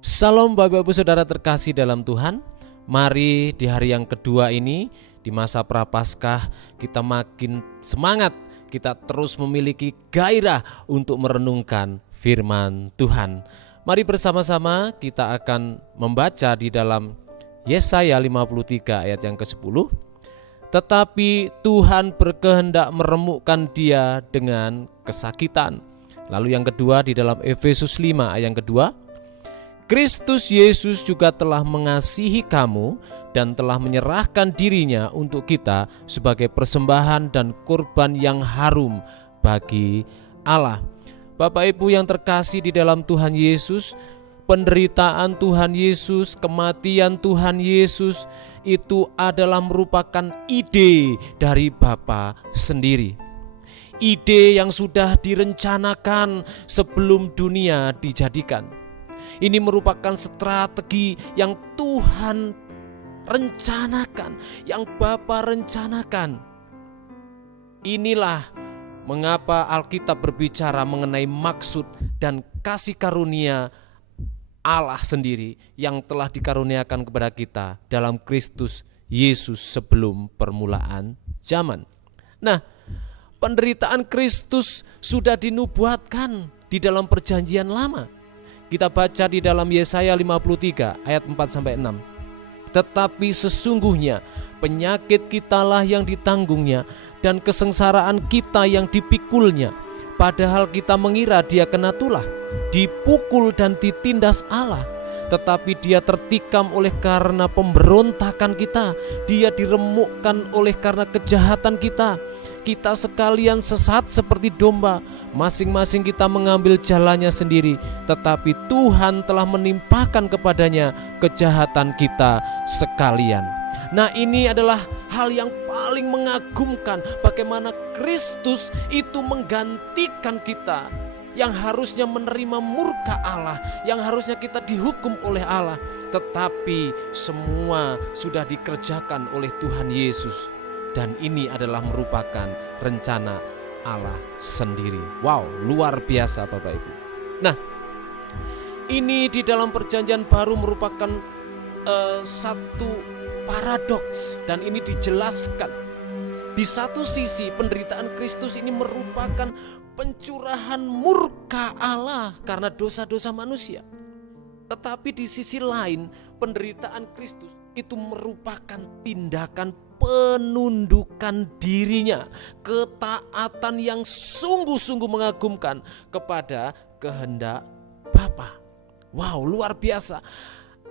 Salam Bapak Ibu Saudara terkasih dalam Tuhan. Mari di hari yang kedua ini, di masa Prapaskah, kita makin semangat, kita terus memiliki gairah untuk merenungkan firman Tuhan. Mari bersama-sama kita akan membaca di dalam Yesaya 53 ayat yang ke-10. Tetapi Tuhan berkehendak meremukkan dia dengan kesakitan. Lalu yang kedua di dalam Efesus 5 ayat yang kedua, Kristus Yesus juga telah mengasihi kamu dan telah menyerahkan dirinya untuk kita sebagai persembahan dan kurban yang harum bagi Allah. Bapak Ibu yang terkasih di dalam Tuhan Yesus, penderitaan Tuhan Yesus, kematian Tuhan Yesus itu adalah merupakan ide dari Bapa sendiri. Ide yang sudah direncanakan sebelum dunia dijadikan. Ini merupakan strategi yang Tuhan rencanakan, yang Bapa rencanakan. Inilah mengapa Alkitab berbicara mengenai maksud dan kasih karunia Allah sendiri yang telah dikaruniakan kepada kita dalam Kristus Yesus sebelum permulaan zaman. Nah, penderitaan Kristus sudah dinubuatkan di dalam perjanjian lama. Kita baca di dalam Yesaya 53 ayat 4-6. Tetapi sesungguhnya penyakit kitalah yang ditanggungnya dan kesengsaraan kita yang dipikulnya. Padahal kita mengira dia kena tulah, dipukul dan ditindas Allah. Tetapi dia tertikam oleh karena pemberontakan kita, dia diremukkan oleh karena kejahatan kita. Kita sekalian sesat seperti domba, masing-masing kita mengambil jalannya sendiri, tetapi Tuhan telah menimpakan kepadanya kejahatan kita sekalian. Nah, ini adalah hal yang paling mengagumkan, bagaimana Kristus itu menggantikan kita yang harusnya menerima murka Allah, yang harusnya kita dihukum oleh Allah, tetapi semua sudah dikerjakan oleh Tuhan Yesus. Dan ini adalah merupakan rencana Allah sendiri. Wow, luar biasa Bapak Ibu. Nah, ini di dalam perjanjian baru merupakan satu paradoks, dan ini dijelaskan. Di satu sisi penderitaan Kristus ini merupakan pencurahan murka Allah karena dosa-dosa manusia. Tetapi di sisi lain penderitaan Kristus itu merupakan tindakan penundukan dirinya, ketaatan yang sungguh-sungguh mengagumkan kepada kehendak Bapa. Wow, luar biasa.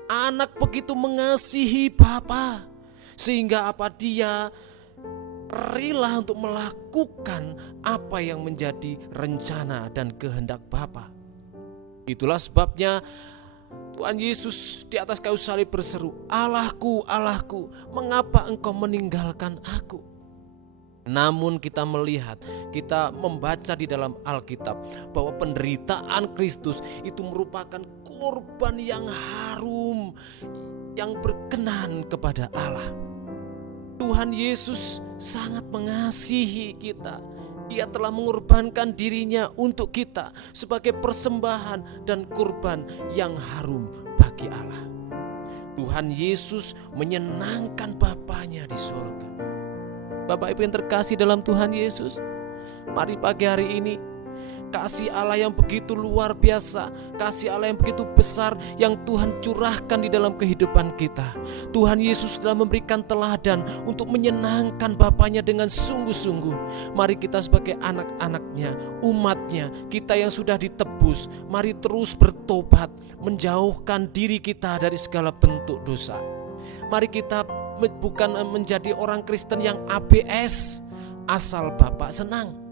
Anak begitu mengasihi Bapa sehingga dia rela untuk melakukan apa yang menjadi rencana dan kehendak Bapa. Itulah sebabnya Tuhan Yesus di atas kayu salib berseru, Allahku, Allahku, mengapa engkau meninggalkan aku? Namun kita melihat, kita membaca di dalam Alkitab bahwa penderitaan Kristus itu merupakan korban yang harum, yang berkenan kepada Allah. Tuhan Yesus sangat mengasihi kita. Dia telah mengorbankan dirinya untuk kita sebagai persembahan dan kurban yang harum bagi Allah. Tuhan Yesus menyenangkan Bapanya di surga. Bapak Ibu yang terkasih dalam Tuhan Yesus, mari pagi hari ini kasih Allah yang begitu luar biasa, kasih Allah yang begitu besar yang Tuhan curahkan di dalam kehidupan kita. Tuhan Yesus telah memberikan teladan untuk menyenangkan Bapanya dengan sungguh-sungguh. Mari kita sebagai anak-anaknya, umatnya, kita yang sudah ditebus, mari terus bertobat, menjauhkan diri kita dari segala bentuk dosa. Mari kita bukan menjadi orang Kristen yang ABS, asal Bapak senang.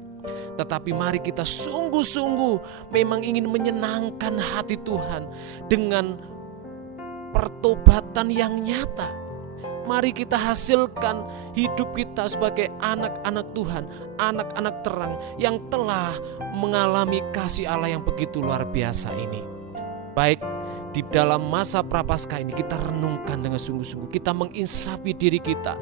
Tetapi mari kita sungguh-sungguh memang ingin menyenangkan hati Tuhan dengan pertobatan yang nyata. Mari kita hasilkan hidup kita sebagai anak-anak Tuhan, anak-anak terang yang telah mengalami kasih Allah yang begitu luar biasa ini. Baik di dalam masa prapaskah ini kita renungkan dengan sungguh-sungguh, kita menginsafi diri kita.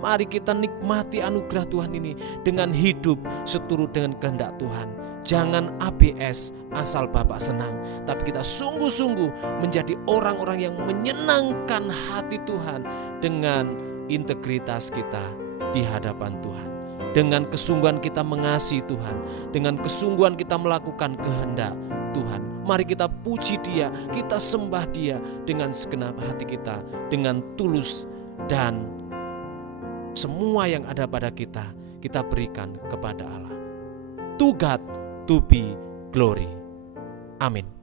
Mari kita nikmati anugerah Tuhan ini dengan hidup seturut dengan kehendak Tuhan. Jangan ABS asal Bapak senang, tapi kita sungguh-sungguh menjadi orang-orang yang menyenangkan hati Tuhan dengan integritas kita di hadapan Tuhan. Dengan kesungguhan kita mengasihi Tuhan, dengan kesungguhan kita melakukan kehendak Tuhan. Mari kita puji Dia, kita sembah Dia dengan segenap hati kita, dengan tulus, dan semua yang ada pada kita berikan kepada Allah. To God to be glory. Amin.